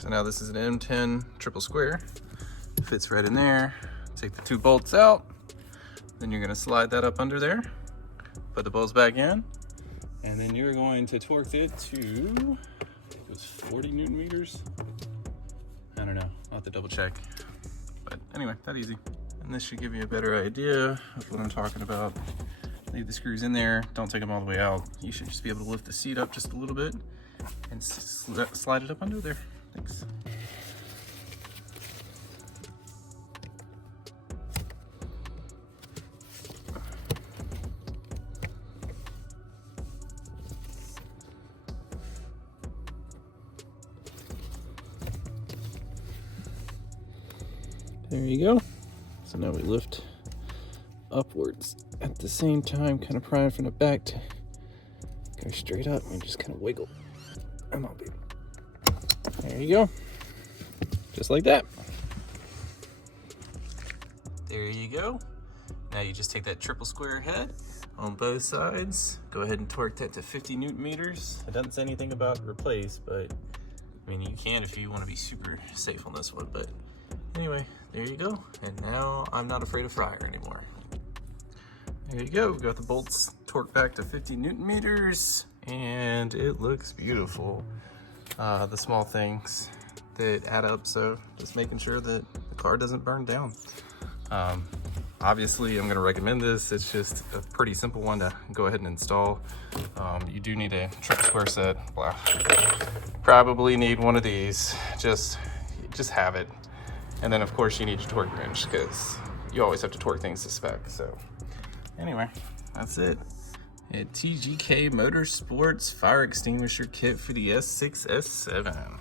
So now this is an M10 triple square. Fits right in there. Take the 2 bolts out. Then you're gonna slide that up under there. Put the bolts back in. And then you're going to torque it to, I think it was 40 Newton meters. I don't know, I'll have to double check. But anyway, that easy. And this should give you a better idea of what I'm talking about. Leave the screws in there, don't take them all the way out. You should just be able to lift the seat up just a little bit and slide it up under there. Thanks. There you go. So now we lift upwards at the same time, kind of prying from the back to go straight up and just kind of wiggle. Come on, baby. There you go. Just like that. There you go. Now you just take that triple square head on both sides. Go ahead and torque that to 50 Newton meters. It doesn't say anything about replace, but I mean, you can if you want to be super safe on this one, but anyway, there you go. And now I'm not afraid of fryer anymore. There you go. We've got the bolts torqued back to 50 Newton meters and it looks beautiful. The small things that add up, so just making sure that the car doesn't burn down. Obviously, I'm gonna recommend this. It's just a pretty simple one to go ahead and install. You do need a triple square set. Wow. Probably need one of these. Just have it. And then of course you need your torque wrench because you always have to torque things to spec. So anyway, that's it. At TGK Motorsports fire extinguisher kit for the S6, S7.